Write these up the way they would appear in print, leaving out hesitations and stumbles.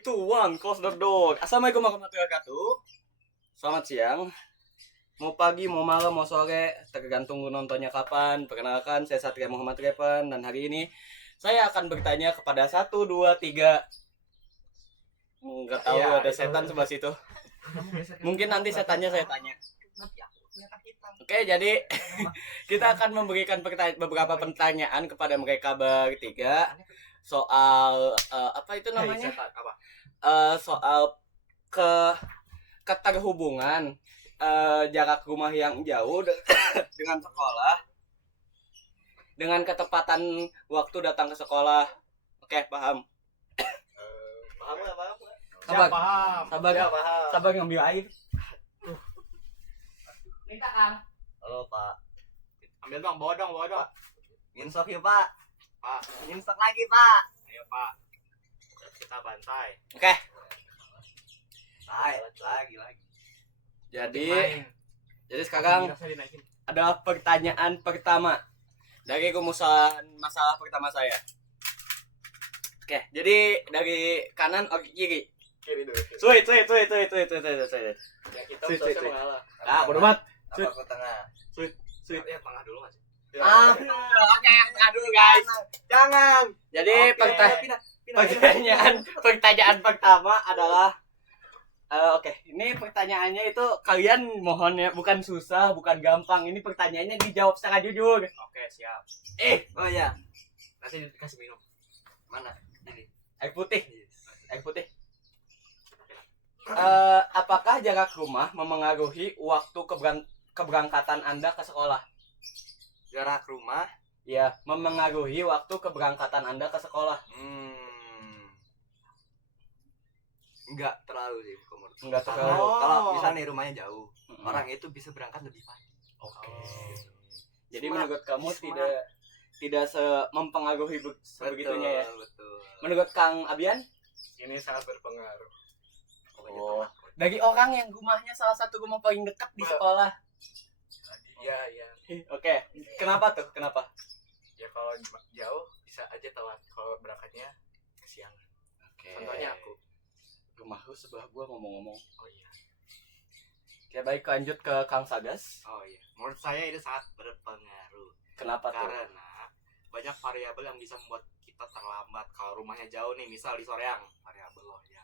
1, close the door. Assalamualaikum warahmatullahi wabarakatuh. Selamat siang. Mau pagi, mau malam, mau sore, tergantung nontonnya kapan. Perkenalkan, saya Satria Muhammad Revan dan hari ini saya akan bertanya kepada 1, 2, 3. Enggak tahu Ya, ada setan sebelah situ. Mungkin nanti setannya saya tanya. Oke, jadi kita akan memberikan beberapa pertanyaan kepada mereka bertiga soal apa itu namanya? Soal keterhubungan jarak rumah yang jauh dengan sekolah, dengan ketepatan waktu datang ke sekolah. Oke, paham? Paham nggak paham? Sabar, Paham. sabar, Ya, paham. sabar ngambil air. Minta Kang. Halo Pak, Ambil dong, bawa dong. nginsok yuk Pak. Pak, Nginsok lagi Pak. ayo Pak. Kita bantai. Oke, Lagi. jadi sekarang ada pertanyaan pertama dari rumusan masalah pertama saya. Oke, jadi dari kanan ke kiri. Kiri dulu. Sweet. Ya kita Sweet. bisa mengalah. Ah, bodo amat. Apa ke tengah? Sweet. Ya tengah dulu Mas. Oke, aduh guys. Jangan. Jadi Oke. pertanyaan pertama adalah oke, ini pertanyaannya itu kalian mohon ya, bukan susah, bukan gampang. Ini pertanyaannya dijawab secara jujur. Oke, siap. Oh iya. Nanti dikasih minum. Mana? Ini. Air putih. Apakah jarak rumah memengaruhi waktu keberangkatan Anda ke sekolah? Jarak rumah. Ya, memengaruhi waktu keberangkatan Anda ke sekolah. Enggak terlalu sih menurut. Enggak Kalau terlalu. kalau misalnya rumahnya jauh, orang itu bisa berangkat lebih pagi. Oke. gitu. Jadi Smart. menurut kamu Smart. tidak mempengaruhi sebegitunya ya? Betul. Menurut Kang Abian? Ini sangat berpengaruh. Oh. Dari orang yang rumahnya salah satu rumah paling dekat di sekolah. Iya. Oke, kenapa tuh? Kenapa? Ya kalau jauh bisa aja telat. Kalau berangkatnya kesiangan. Oke. Contohnya aku. Rumah lu sebelah gua ngomong-ngomong. Oh iya. Oke, baik, lanjut ke Kang Sagas. Oh iya. Menurut saya itu sangat berpengaruh. Kenapa tuh? Karena banyak variabel yang bisa membuat kita terlambat. Kalau rumahnya jauh nih, misal di Soreang, variabel loh ya.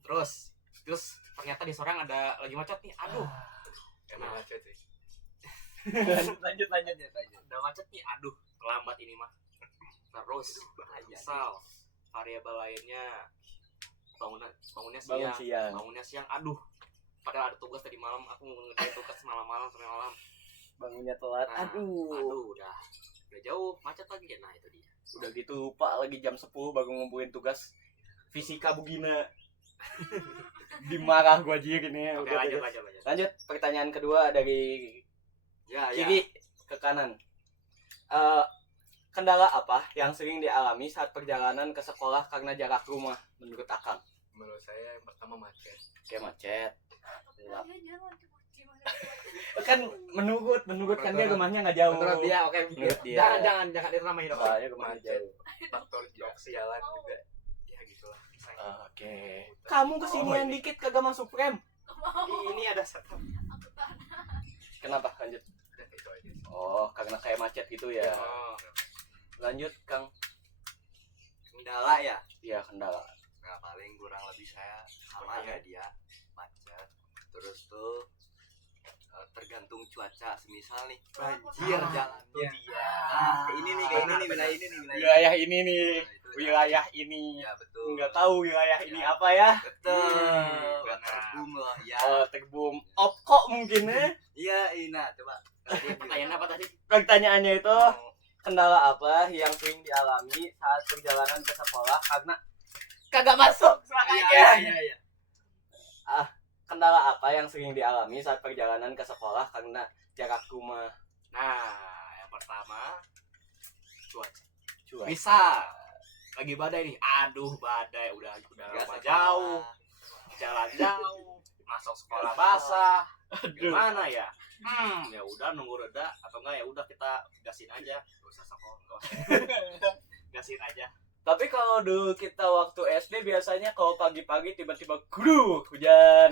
Terus ternyata di Soreang ada lagi macet nih. Aduh. Emang macet sih. lanjut. Udah macet nih. Aduh, terlambat ini mah. Terus misal variabel lainnya bangunnya siang. Aduh. Padahal ada tugas tadi malam, aku mau ngerjain tugas malam-malam sampai malam. Bangunnya telat. Nah, Aduh, udah jauh, macet lagi ya. Nah, itu dia. udah gitu lupa lagi jam 10 baru ngumpulin tugas fisika Bugina. Dimarah gua aja gini. Oke, Udah, lanjut. Lanjut, pertanyaan kedua dari Ya. kiri ke kanan. Kendala apa yang sering dialami saat perjalanan ke sekolah karena jarak rumah menurut Akang? Menurut saya yang pertama macet. Kayak macet. Kan menurut kan dia rumahnya nggak jauh. Menurut dia, oke. Menurut dia. Jangan ditambahin dong. Soalnya rumahnya Macet. jauh. Faktor jalan juga. Ya gitulah. Oke. Kamu kesinian dikit kagak masuk frame. Ini ada setup. Kenapa? Lanjut. Udah itu aja. Oh, karena kayak macet gitu ya. Oh. Lanjut, Kang. Kendala ya. Iya, kendala. Nah, paling kurang lebih saya sama ya dia macet. Terus tuh tergantung cuaca, semisal nih banjir jalan tuh Iya. dia. Ini nih kayak ini nih wilayah ini nih Wilayah ini nih, Nah, itu wilayah ini. ya betul. Nggak tahu wilayah ini apa ya? Betul. Benar. Terbum loh ya. Terbum opko mungkin ya. Iya, Ina coba. Pertanyaan apa tadi? Pertanyaannya itu kendala apa yang sering dialami saat perjalanan ke sekolah karena kagak masuk suaranya. Iya. Kendala apa yang sering dialami saat perjalanan ke sekolah karena jarak rumah? Nah, yang pertama cuaca. Cuaca. Misal lagi badai nih. Aduh, badai udah lama jauh. Jalan jauh, masuk sekolah basah. Gimana ya? Ya udah nunggu reda atau enggak ya udah kita gasin aja. Gak usah sekolah. Gasin aja. Tapi kalau dulu kita waktu SD biasanya kalau pagi-pagi tiba-tiba hujan.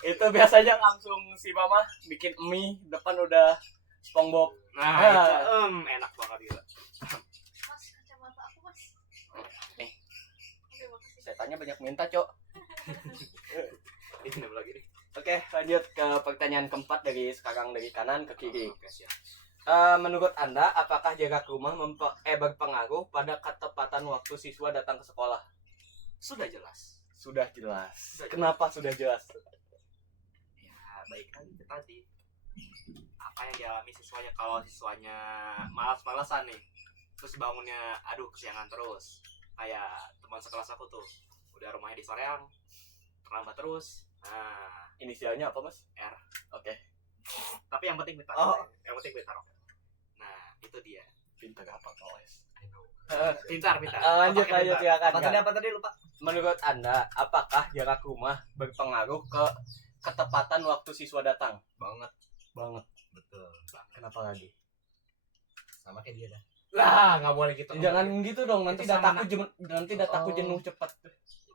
Itu biasanya langsung si mama bikin mie depan udah SpongeBob. Nah, Ah. itu enak banget gila. Mas, kacamata aku mas. Nih, Oke, makasih. setannya banyak minta, Cok. Ini lagi nih. Oke, lanjut ke pertanyaan keempat dari sekarang dari kanan ke kiri. Oke, siap. Menurut Anda, apakah jarak rumah berpengaruh pada ketepatan waktu siswa datang ke sekolah? Sudah jelas. Sudah jelas. Sudah jelas. Kenapa sudah jelas? Ya, baik lagi ke tadi. Apa yang dialami siswanya kalau siswanya malas-malasan nih. Terus bangunnya aduh kesiangan terus. Kayak teman sekelas aku tuh. Udah rumahnya di Soreang. Terlambat terus. Nah, Inisialnya apa, Mas? R. Oke. Tapi yang penting pintar. Oh. Yang penting pintar. Nah, itu dia. Pintar apa, Mas? Pintar. Lanjut, Otaknya pintar. silakan. Apa tadi lupa? Menurut Anda, apakah jarak rumah berpengaruh ke ketepatan waktu siswa datang? Banget. Betul. Kenapa lagi? Sama kayak dia dah. Lah, nggak boleh gitu. Jangan gitu dong, nanti Itu sama dataku jenuh cepat.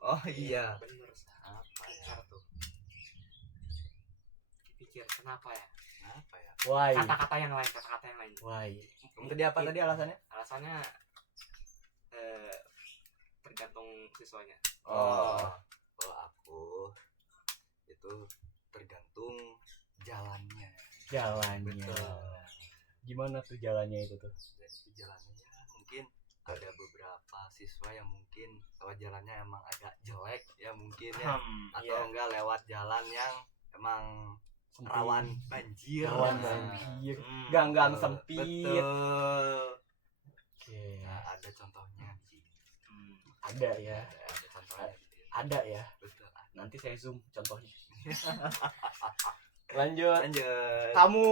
Oh iya. Bener. Apa tuh? Pikir kenapa ya? Apa ya? Why? Kata-kata yang lain. Why? Tadi apa tadi alasannya? Alasannya tergantung siswanya. Oh. Kalau aku itu tergantung jalannya. Jalannya. Betul. Gimana tuh jalannya itu tuh? Jadi jalannya mungkin ada beberapa siswa yang mungkin lewat jalannya emang agak jelek ya mungkin ya, atau iya. enggak lewat jalan yang emang Sempit. rawan banjir. Rawan Nah, banjir. Hmm. Gang-gang betul. sempit. Betul. Oke. Nah, ada contohnya. Ada ya. Ada contohnya. Ada ya. Betul. Nanti saya zoom contohnya. Lanjut. Lanjut. Kamu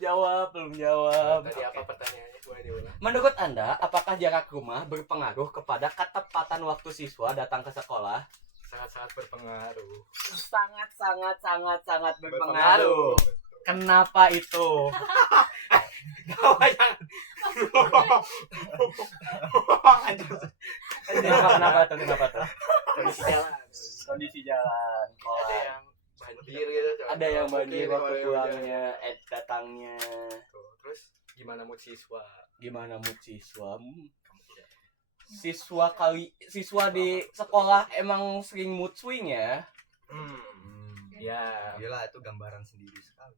jawab, belum jawab. Tadi Oke. apa pertanyaannya? Boleh diulang. Menurut Anda, apakah jarak rumah berpengaruh kepada ketepatan waktu siswa datang ke sekolah? Sangat-sangat berpengaruh. Sangat berpengaruh. Kenapa itu? Kenapa tuh? Kondisi jalan. Kondisi jalan. Ada yang banjir gitu. Ada yang banjir Mungkin waktu kalau pulangnya, datangnya. hujan. Terus gimana mood siswa? Gimana mood siswa? Siswa di sekolah emang sering mood swing ya. Ya. Gila itu gambaran sendiri sekali.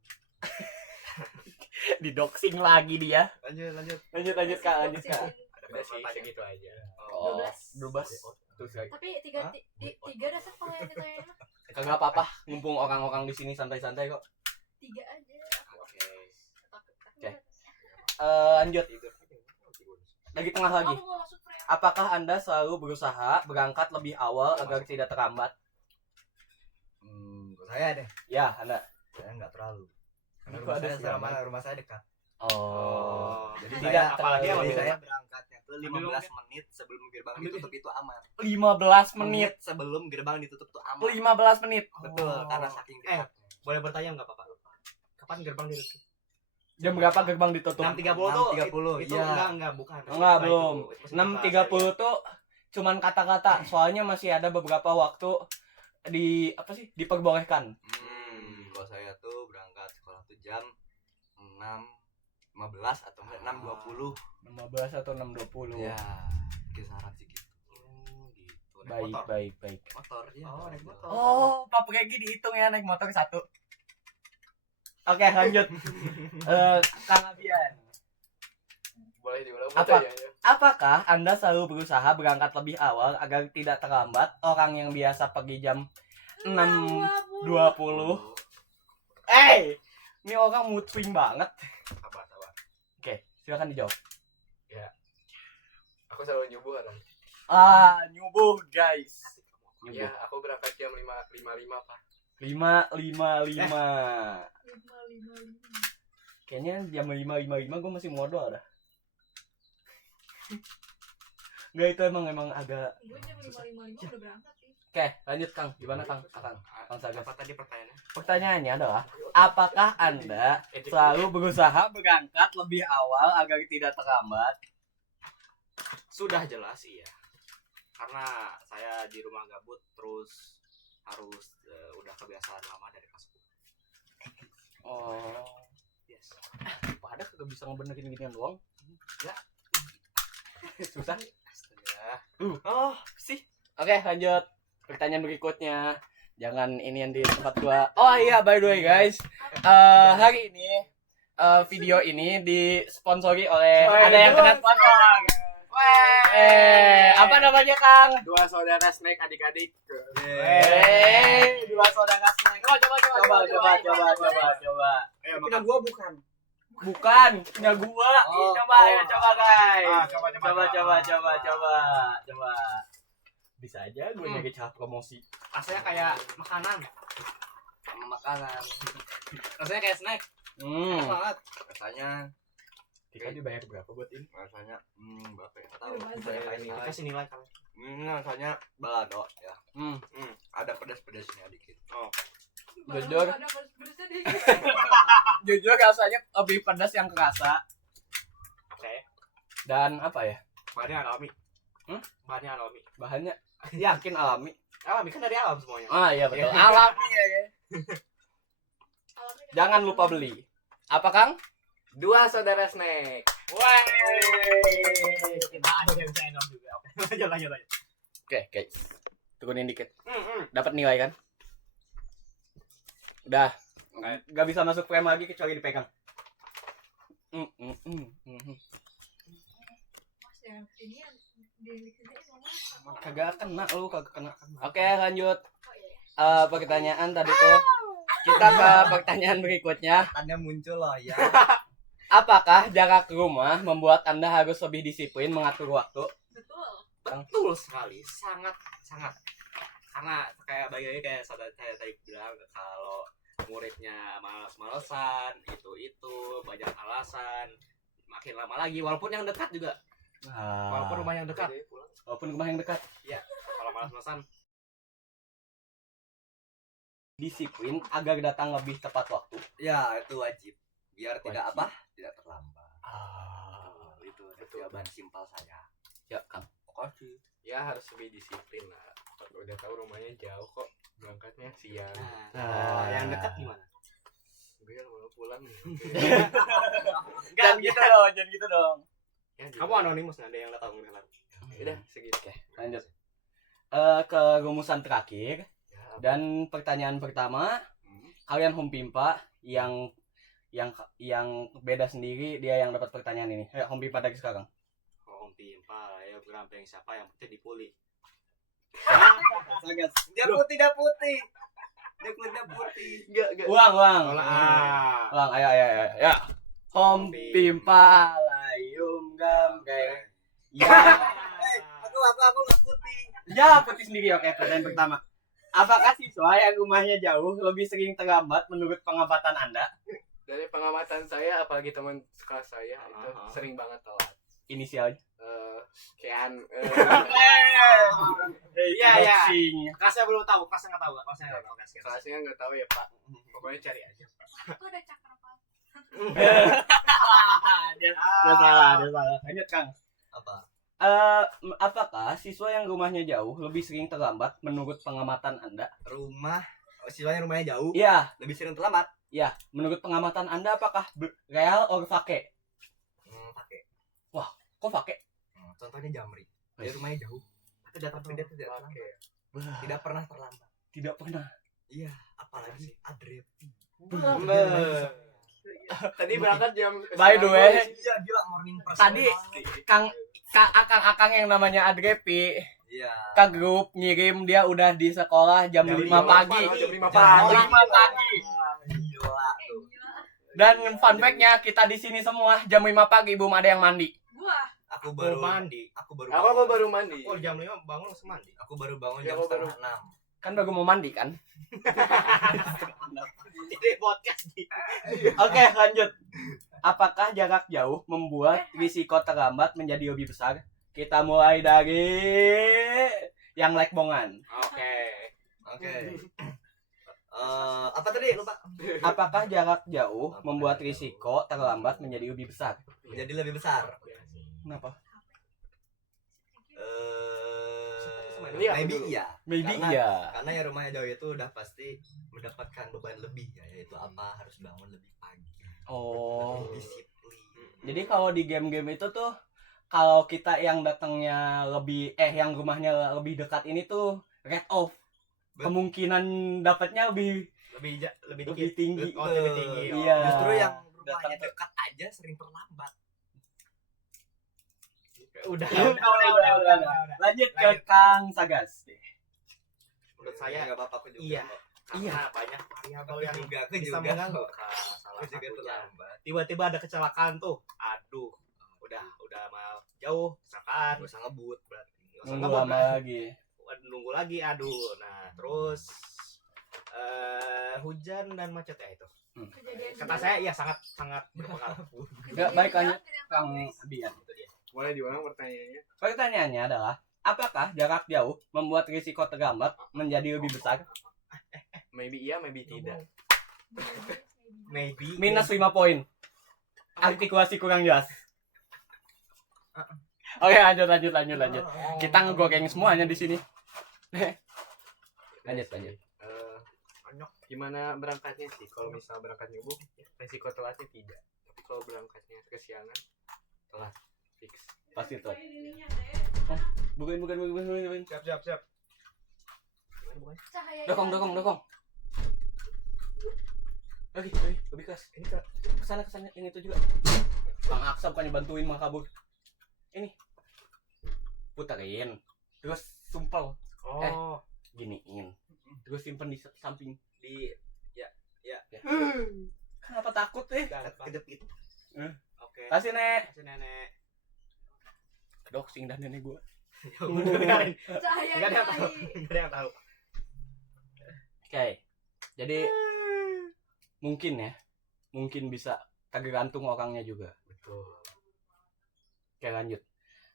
Didoxing lagi dia. Lanjut. Lanjut Kak. Ada berapa sih, pertanyaan gitu aja. Oh, 12. 12. Tuh saya Tapi tiga dapat kalau yang ditanya kagak apa-apa, mumpung orang-orang di sini santai-santai kok. 3 aja. Oke. Oke. Lanjut. Lagi tengah lagi. Aku mau masuk pre. Apakah Anda selalu berusaha berangkat lebih awal agar tidak terlambat? Saya deh. Ya, Anda. Saya nggak terlalu. Karena Kok rumah ada saya sih, sama Bang? rumah saya dekat. Oh. Jadi Tidak saya apalagi yang jadi lebih saya berangkatnya tuh Ambil 15 menit sebelum gerbang Ambil ditutup itu aman. 15 menit. sebelum gerbang ditutup tuh aman. 15 menit. Betul, karena saking dekatnya. Boleh bertanya nggak Bapak? Kapan gerbang ditutup? Jam berapa gerbang ditutup? 6.30 tuh. 6.30, Itu iya. enggak bukan. Enggak, Itu belum. masih 6.30 tuh cuman kata-kata. Soalnya masih ada beberapa waktu diperbolehkan. Kalau saya tuh berangkat sekolah tuh jam 6.15 atau enggak 6.20. 15 atau 6.20. Ya, kisaran sih gitu. Gitu. Naik motor. Baik. Motor ya. Oh, naik motor. Oh, Pak Pregi dihitung ya naik motor 1. Oke, lanjut. Kang Abian. Boleh diulang Apa? pertanyaannya? Apakah Anda selalu berusaha berangkat lebih awal agar tidak terlambat orang yang biasa pergi jam 6.20? Ini orang mood swing banget. Sabar. Oke, silakan dijawab. Aku selalu nyubuh kan. Nyubuh guys. Ya, aku berangkat jam 5.55 Pak. 5.55. 5. Kayaknya jam 5.55 gue masih modal dah. Enggak, itu emang agak. Gue jam 5.55 udah berangkat sih. Oke, lanjut Kang. Gimana Kang? Kang Sagas. Apa tadi pertanyaannya? Pertanyaannya adalah, apakah Anda selalu berusaha berangkat lebih awal agar tidak terlambat? Sudah jelas iya. Karena saya di rumah gabut terus harus udah kebiasaan lama dari kasku. Oh, Yes. pada kagak bisa ngebenerin ginian doang. Ya. Susah. Astaga. Oh, sih. Oke, lanjut. Pertanyaan berikutnya. Jangan ini yang di tempat gua. Oh iya, by the way guys, hari ini video ini disponsori oleh ada yang kena sponsor. Apa namanya, Kang? Dua saudara snack adik-adik. Dua saudara snack. Coba. Punya gua bukan. Bukan, punya gua. Oh, Coba guys. Coba. Bisa aja gue nyari cara promosi. Rasanya kayak makanan. Sama makanan. Rasanya kayak snack. Banget. Rasanya Kita dibayar berapa buat ini? rasanya berapa ya? Tahu. Udah Saya bazar. nilai. Kasih nilai kali. Rasanya balado ya. Hmm. Ada pedas-pedasnya dikit. Jujur. Ada pedes-pedesnya dikit. Jujur rasanya lebih pedas yang kerasa Oke. dan apa ya? Bahannya alami. Hmm? Bahannya alami. Bahannya yakin alami. Alami kan dari alam semuanya. Ah iya betul. Alami ya. Jangan lupa beli. Apa, Kang? Dua saudara snack. Wah. Kita akhirnya bisa enak juga. Oke. Lanjut. Oke, guys. Turunin dikit. Dapat nilai kan? Udah. Gak bisa masuk frame lagi kecuali dipegang. Mas yang ini yang di sini mama. Kagak kena lu, kagak kena. Oke, lanjut. Oh iya. Pertanyaan tadi tuh. Kita ke pertanyaan berikutnya. Tanda muncul loh ya. Apakah jarak rumah membuat Anda harus lebih disiplin mengatur waktu? Betul. Betul sekali. Sangat. Karena kayak bagi kayak saudara saya tadi bilang kalau muridnya malas-malesan, itu banyak alasan, makin lama lagi walaupun yang dekat juga. Walaupun rumah yang dekat. Walaupun rumah yang dekat. Kalau malas-malesan Disiplin agar datang lebih tepat waktu. Ya, itu wajib. Biar tidak Wajib. apa? Tidak terlambat. Itu jawaban simpel saya. Ya, Kang. Makasih. Ya harus lebih disiplin lah. Udah tahu rumahnya jauh kok, berangkatnya siang. yang dekat gimana? Gue yang mau pulang. Jangan gitu dong. Ya, Kamu anonimus nggak ada yang nggak tahu nggak. Udah segitu. Oke, lanjut. Ke rumusan terakhir Ya, dan pertanyaan pertama, kalian home pimpa yang beda sendiri dia yang dapat pertanyaan ini. Ayo home pimpa dari sekarang. Om Pimpa, ya beramping siapa yang penting dipuli. Dia putih. Dia putih. Uang. Ah. Ulang, ayo. Ya. Home pimpa layum gam kayak. Ya. Aku nggak putih. Ya, putih sendiri. Oke, pertanyaan pertama. Apakah siswa yang rumahnya jauh lebih sering terlambat menurut pengamatan Anda? dari pengamatan saya, apalagi teman sekelas saya itu Aha. sering banget telat. Inisialnya. Kian. Iya. Boxing. Kelasnya belum tahu, kelasnya nggak tahu. Kelasnya nggak tahu. Kelasnya nggak tahu ya Pak. Pokoknya cari aja. Aku ada cakra Dia salah. Lanjut, Kang. Apa? Apakah siswa yang rumahnya jauh lebih sering terlambat menurut pengamatan Anda? Siswanya rumahnya jauh. Iya, Lebih sering terlambat. ya. Menurut pengamatan Anda apakah real or fake? Pakai. Kok fake? Contohnya Jamri. Dia rumahnya jauh. Tapi dia tidak terlambat. Tidak pernah terlambat. Tidak pernah. Iya, apalagi Adrepi. Tadi berangkat jam. By the way, Iya, gila morning person. tadi akang yang namanya Adrepi Iya. ke grup ngirim dia udah di sekolah jam 5 pagi. Jam 5 Jam pagi. 5 pagi. Gila tuh. gila. Dan fun fact-nya kita di sini semua jam 5 pagi belum ada yang mandi. Gua Aku baru mandi. Aku baru Aku baru mandi. Oh jam 5 bangun langsung mandi. Aku baru bangun Ya, jam aku baru- 5:30. Kan baru mau mandi kan? Ini podcast nih. Oke, lanjut. Apakah jarak jauh membuat risiko terlambat menjadi lebih besar? Kita mulai dari yang lekbongan. Oke. Apa tadi lupa? Apakah jarak jauh membuat risiko terlambat menjadi lebih besar? Menjadi lebih besar. Kenapa? Ini apa maybe dulu? iya. Maybe Karena- iya. Karena yang rumahnya jauh itu udah pasti mendapatkan beban lebih ya, yaitu apa? Harus bangun lebih pagi. Oh. Lebih disiplin. Jadi kalau di game-game itu tuh kalau kita yang datangnya lebih yang rumahnya lebih dekat ini tuh rate off. Kemungkinan dapatnya lebih lebih lebih dikit. tinggi. Oh, lebih tinggi. Oh. Iya. Justru yang Datang rumahnya tuh. dekat aja sering terlambat. Udah. Udah. Lanjut ke Kang Sagas. Menurut saya nggak apa-apa, aku juga. iya. kok. karena banyak variabel Aku yang juga, aku bisa juga. mengganggu. kok. Salah Aku juga satunya terlambat. tiba-tiba ada kecelakaan tuh. Aduh, udah mal jauh kecelakaan. Gak usah ngebut berarti. Nggak usah Nunggu ngebut, lama lagi. nunggu lagi. Aduh, nah terus hujan dan macet ya itu. Kejadian Kata saya ya sangat berpengaruh. Nggak, baik, lanjut. Kang Bian. Itu dia. Mulai diulang pertanyaannya. Pertanyaannya adalah, apakah jarak jauh membuat risiko terlambat menjadi lebih besar? Maybe iya, maybe tidak. Maybe Minus 5 poin. Artikulasi kurang jelas. Oke, lanjut. Kita ngegoreng semuanya di sini. lanjut. Gimana berangkatnya sih? Kalau misal berangkat nyubuh, resiko telatnya tidak. Tapi kalau berangkatnya kesiangan, telat fix. Pasti tuh. Bukan. siap. Cahaya Dokong. Lagi, lebih keras. Ini ke kesana ini tuh juga. Bang Aksa bukannya bantuin malah kabur. Ini. Puterin. Terus sumpel. Oh, Giniin. Terus simpen di samping. di Kenapa takut Kejepit. oke. Kasih, Nek. Kasih nenek. Dok, sing dan nenek gua. Biarin. Cahaya Nggak ada yang tahu. ilahi. Nggak ada yang tahu. Oke. Jadi mungkin bisa tergantung orangnya juga. Betul. Oke, lanjut.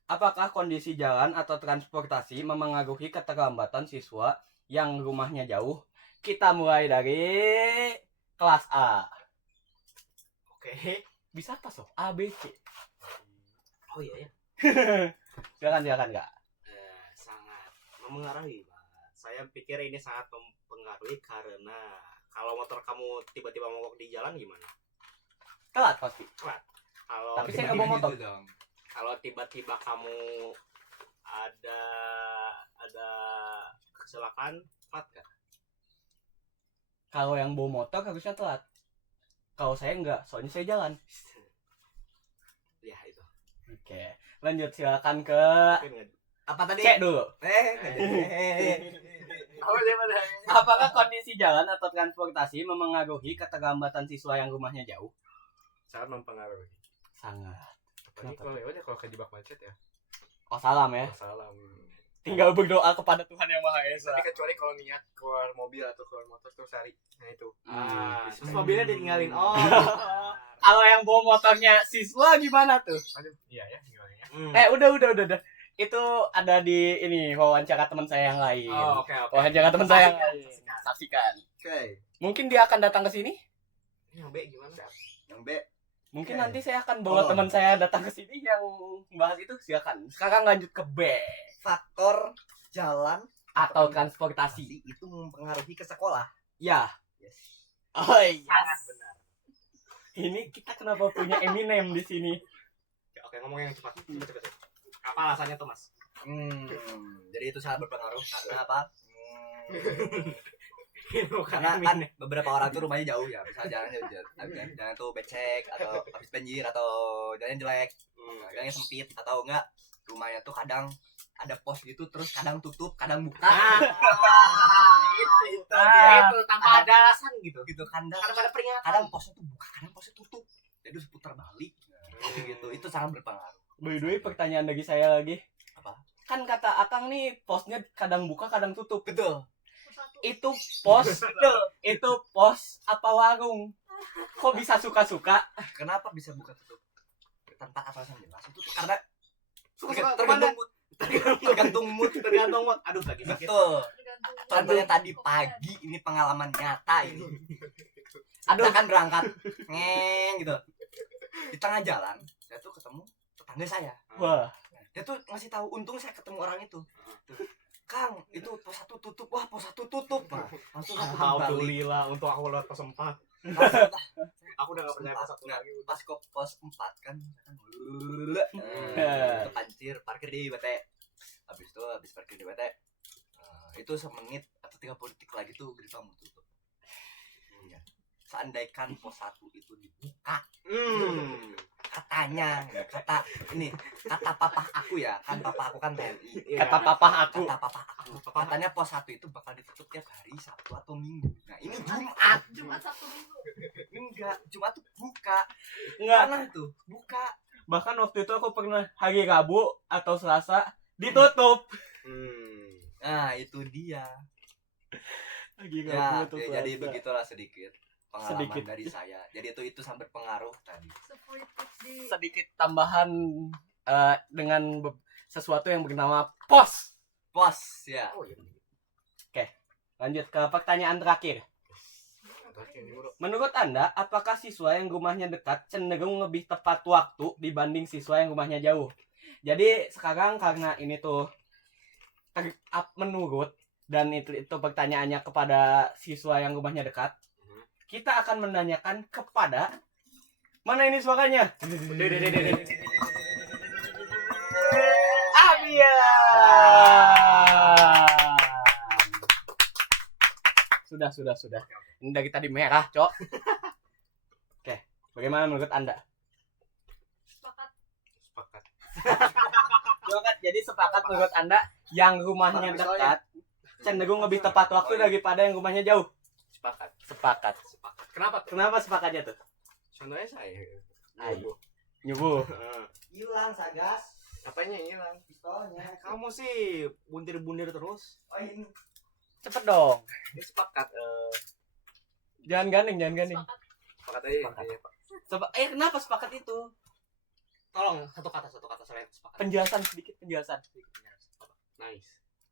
Apakah kondisi jalan atau transportasi memengaruhi keterlambatan siswa yang rumahnya jauh? Kita mulai dari kelas A. Oke. Bisa apa so? A, B, C. Oh iya ya. Silakan Kak. Sangat mempengaruhi, Pak. Saya pikir ini sangat mempengaruhi karena kalau motor kamu tiba-tiba mogok di jalan gimana? Telat pasti. Kalau Tapi saya nggak bawa motor. Gitu dong. kalau tiba-tiba kamu ada kecelakaan, telat kan? Kalau yang bawa motor harusnya telat. Kalau saya enggak, soalnya saya jalan. Ya itu. Oke. Lanjut, silakan ke Mungkin nggak- Apa tadi? C dulu. Apakah kondisi jalan atau transportasi memengaruhi keterlambatan siswa yang rumahnya jauh? Sangat mempengaruhi. Sangat. Apalagi Kenapa? kalau kejebak macet ya. Oh, salam ya. Salam. Tinggal berdoa kepada Tuhan Yang Maha Esa. Tapi kecuali kalau niat keluar mobil atau keluar motor terus lari. Nah itu. terus mobilnya ditinggalin. Oh. Kalau yang bawa motornya siswa gimana tuh? Aduh, iya ya, gimana ya? Udah. Itu ada di ini wawancara teman saya yang lain. Oh, oke. Wawancara teman saya yang lain. Saksikan. Oke. Mungkin dia akan datang ke sini. Yang B gimana? Yang B. Mungkin Oke. nanti saya akan bawa Oh. teman saya datang ke sini yang membahas itu. Silakan. Sekarang lanjut ke B. Faktor jalan Atau transportasi. itu mempengaruhi ke sekolah. Ya. Yes. Oh iya. Sangat benar. Ini kita kenapa punya Eminem di sini? Oke, ngomong yang cepat. Cepat. Apa alasannya tuh, Mas? Jadi itu sangat berpengaruh karena apa? Karena Karena kan beberapa orang tuh rumahnya jauh ya, misalnya jalan tuh becek atau habis banjir atau jalannya jelek, jalannya sempit atau enggak rumahnya tuh kadang ada pos gitu terus kadang tutup kadang buka. itu itu tanpa ada alasan gitu. gitu kadang Karena ada peringatan. kadang posnya tuh buka kadang posnya tutup jadi harus putar balik gitu itu sangat berpengaruh. By the way, pertanyaan dari saya lagi. Apa? Kan kata Akang nih posnya kadang buka kadang tutup. Betul. Satu. Itu itu pos apa warung? Kok bisa suka-suka? Kenapa bisa buka tutup tanpa alasan jelas? Itu tuh karena Suka-suka tergantung mood. tergantung mood. Aduh, lagi sakit. Betul. Tergantung. Contohnya tadi pagi ini pengalaman nyata ini. Aduh. Kita kan berangkat gitu. Di tengah jalan, saya tuh ketemu tetangga saya. Wah, Dia tuh ngasih tahu untung saya ketemu orang itu. Tuh. Kang itu pos 1 tutup, wah pos 1 tutup. Nah, langsung aku balik. Alhamdulillah untuk aku lewat pos 4. Aku udah gak percaya pos 1 Nah, lagi. pas ke pos 4 kan itu pancir parkir di BT. Habis parkir di BT, itu semenit atau 30 detik lagi tuh gerbang mau tutup. Ya. Seandaikan pos 1 itu dibuka, katanya, kata papa aku ya, kan papa aku kan TNI. Kata papa aku. Kata papa aku, katanya pos 1 itu bakal ditutup tiap hari Sabtu atau Minggu. Nah, ini Jumat. Jumat Sabtu Minggu. Enggak, Jumat tuh buka. Enggak. Mana tuh? Buka. Bahkan waktu itu aku pernah hari Rabu atau Selasa ditutup. Nah, itu dia. Hari Ya, Rabu atau jadi Selasa. begitulah sedikit pengalaman Sedikit. dari saya. Jadi itu sangat berpengaruh tadi. Sepuit tips di Sedikit tambahan dengan sesuatu yang bernama pos. Pos ya. Oh iya. Lanjut ke pertanyaan terakhir. Menurut Anda, apakah siswa yang rumahnya dekat cenderung lebih tepat waktu dibanding siswa yang rumahnya jauh? Jadi sekarang karena ini tuh menurut dan itu pertanyaannya kepada siswa yang rumahnya dekat, kita akan menanyakan kepada mana ini suaranya? Abia. Sudah. Ini dari tadi merah, Cok. Oke, bagaimana menurut Anda? sepakat. Jadi sepakat menurut Anda yang rumahnya dekat cenderung lebih tepat waktu daripada yang rumahnya jauh. Sepakat. Kenapa sepakatnya tuh? Contohnya saya. Ayo. Nyubuh. Hilang Sagas. Apanya yang hilang? Pistolnya. Kamu sih buntir-buntir terus. Oh ini. Cepet dong. Ini sepakat. Jangan gandeng. Sepakat. Sepakat aja. Sepakat. Iya, Pak. Kenapa sepakat itu? Tolong satu kata selain sepakat. Sedikit penjelasan.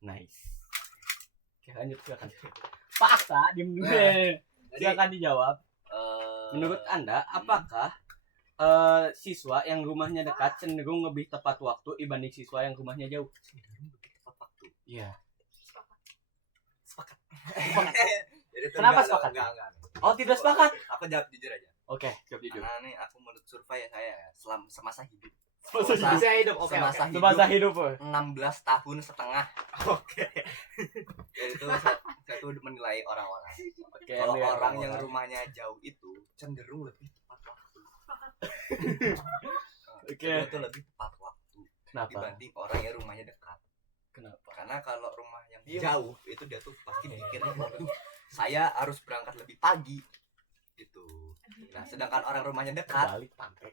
Nice. Oke, lanjut silakan. Pak Aksa, diem dulu. Silakan dijawab. Menurut Anda, apakah siswa yang rumahnya dekat cenderung lebih tepat waktu dibanding siswa yang rumahnya jauh? Tepat waktu. Iya. Sepakat. Kenapa sepakat? Enggak. Oh, tidak sepakat. Aku jawab jujur aja. Oke, jawab jujur. Karena nih aku menurut survei saya selama semasa hidup. Masih hidup. Oke. Semasa hidup. Semasa hidup. 16 tahun setengah. Oke. Jadi itu saya tuh menilai orang-orang. Oke, Kalau lihat orang yang rumahnya jauh itu cenderung lebih tepat waktu. Oke. Itu lebih tepat waktu Kenapa? dibanding orang yang rumahnya dekat. Kenapa? Karena kalau rumah yang Iya. jauh itu dia tuh pasti mikirnya, waduh, saya harus berangkat lebih pagi gitu. Nah, sedangkan orang rumahnya dekat, Balik pantai.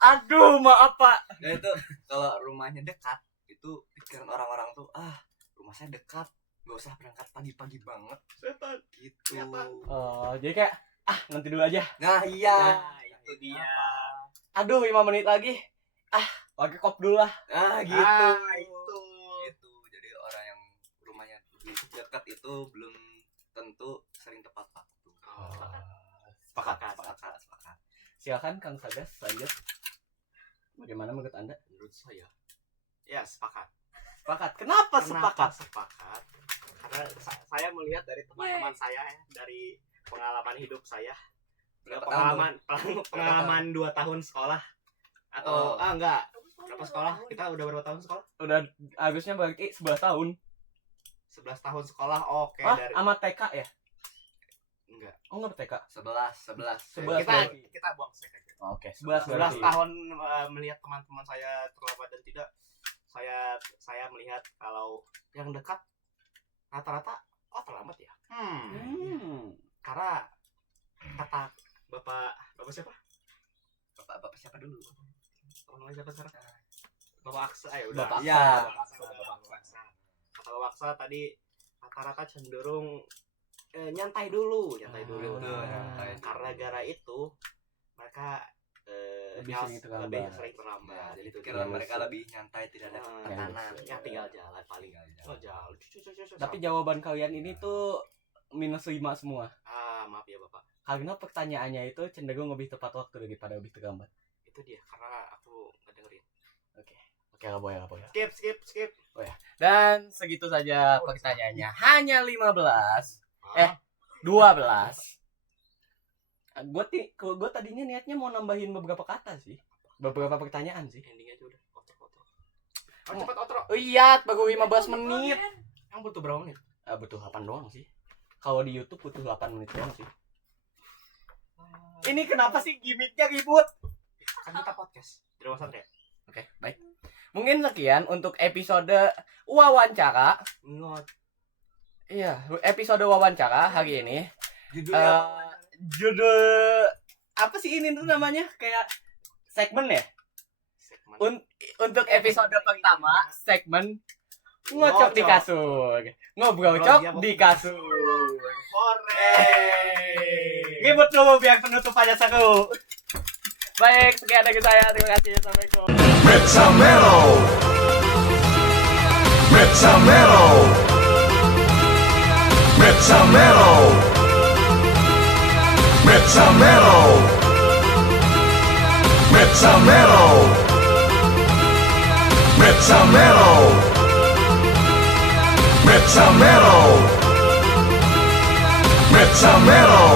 aduh, Maaf Pak. nah itu kalau rumahnya dekat itu pikiran orang-orang tuh, rumah saya dekat, gak usah berangkat pagi-pagi banget gitu. Oh, jadi kayak nanti dulu aja. Nah iya, itu dia. Aduh, 5 menit lagi. Pakai kop dulu lah. nah gitu. Itu. Gitu. Jadi orang yang rumahnya lebih dekat itu belum tentu sering tepat waktu. Sepakat. Silakan Kang Sagas lanjut. Bagaimana menurut Anda? Menurut saya, ya sepakat. Kenapa Kenapa sepakat? sepakat? Karena saya melihat dari teman-teman saya ya, dari pengalaman hidup saya, Berapa tahun? pengalaman 2 tahun sekolah atau enggak berapa sekolah, kita udah berapa tahun sekolah? Udah harusnya berarti 11 tahun. 11 tahun sekolah. Oke. Dari Sama TK ya? enggak. Oh, enggak TK. 11. 11 kita buang sek aja. Oke, 11 11 tahun melihat teman-teman saya terlambat dan tidak, saya melihat kalau yang dekat rata-rata terlambat ya. Karena kata bapak siapa? Bapak siapa dulu? Namanya siapa sekarang? Bapak Aksa ya udah. Bapak Aksa. Bapak Aksa. Kata Bapak Aksa tadi rata-rata cenderung nyantai dulu. Nyantai. Karena gara itu mereka Lebih health sering terlambat. lebih sering terlambat. Ya, jadi Itu pikiran dia. mereka lebih nyantai, tidak ada tekanan. Ya tinggal jalan paling. Oh jalan. Tapi jawaban kalian ini tuh -5 semua. Maaf ya Bapak. Karena pertanyaannya itu cenderung lebih tepat waktu daripada lebih terlambat. Itu dia karena aku nggak dengerin. Oke, nggak boleh. Skip. Dan segitu saja pertanyaannya. Hanya 15. 12. Gue tadinya niatnya mau nambahin beberapa kata sih. Beberapa pertanyaan sih. Endingnya aja udah. Cepat outro. Oh iya, baru 15 menit. Yang butuh berapa menit? Butuh 8 doang sih. Kalau di YouTube butuh 8 menit doang sih. Ini kenapa sih gimmicknya ribut? Kan kita podcast. Terima kasih ya. Oke, baik. Mungkin sekian untuk episode wawancara. Iya, episode wawancara hari ini. Judul apa sih ini tuh namanya? Kayak segmen ya? Untuk episode pertama, segmen ngocok di kasur. Ngobrol cok di kasur. Ribut dulu biar penutupannya seru. Baik, sekian dari saya. Terima kasih. Assalamualaikum. Metamero, Metamero, Metamero, Metamero, Metamero, Metamero, Metamero, Metamero,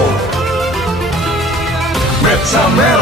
Metamero.